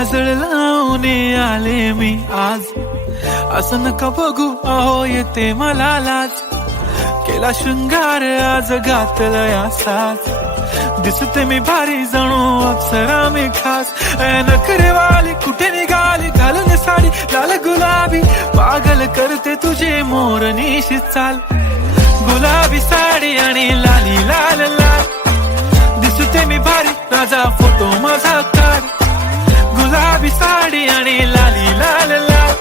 काजळ लावून आले मी आज, असं नका बघू अहो येते मला लाज. केला शृंगार आज घातलाय असाच, दिसते मी भारी जणू अप्सरा मी खास. नखरेवाली कुठे निघाली घालून साडी लाल गुलाबी, पागल करते तुझे मोरनीशी चाल. गुलाबी साडी आणि लाली लाल लाल, दिसते मी भारी राजा फोटो माझा काढ. गुलाबी साडी आणि लाली लाल लाल,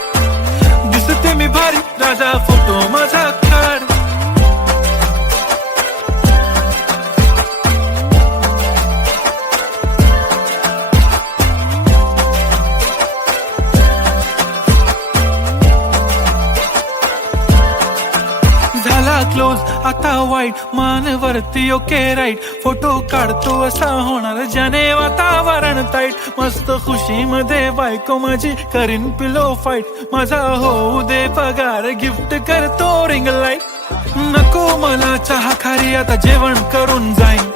दिसते मी भारी राजा फोटो माझा काढ. झाला क्लोज आता वाईट, मानवरती ओके राईट. फोटो काढतो असा होणार ज्याने वातावरण ताईट. मस्त खुशी मध्ये बायको माझी करीन पिलो फाईट. माझा होऊ दे पगार गिफ्ट करतो रिंग लाईट. नको मला चहा खारी आता जेवण करून जाईन.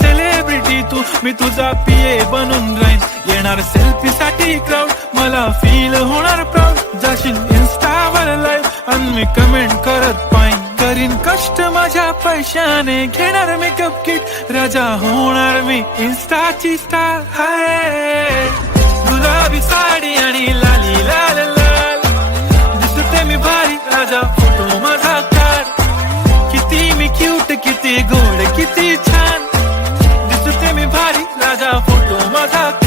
सेलिब्रिटी तू मी तुझा पिये बनून राहीन. येणार सेल्फी साठी क्राऊड मला फील होणार प्राऊड. जाशील इन्स्टावर लाईव्ह आणि मी कमेंट करत पाईन. करीन कष्ट माझ्या पैशाने घेणार मेकअप किट. राजा होणार मी इन्स्टाची स्टार. हाय गुलाबी साडी आणि लाली लाल लाल, दिसते मी भारी राजा फोटो माझा काढ. किती मी क्यूट किती गोड किती छान, दिसते मी भारी राजा फोटो माझा काढ.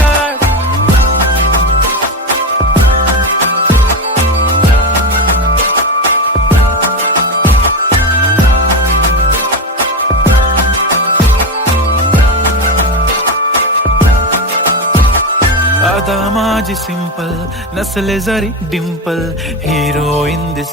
आता माझी सिंपल नसले जरी डिंपल, हिरोईन दिस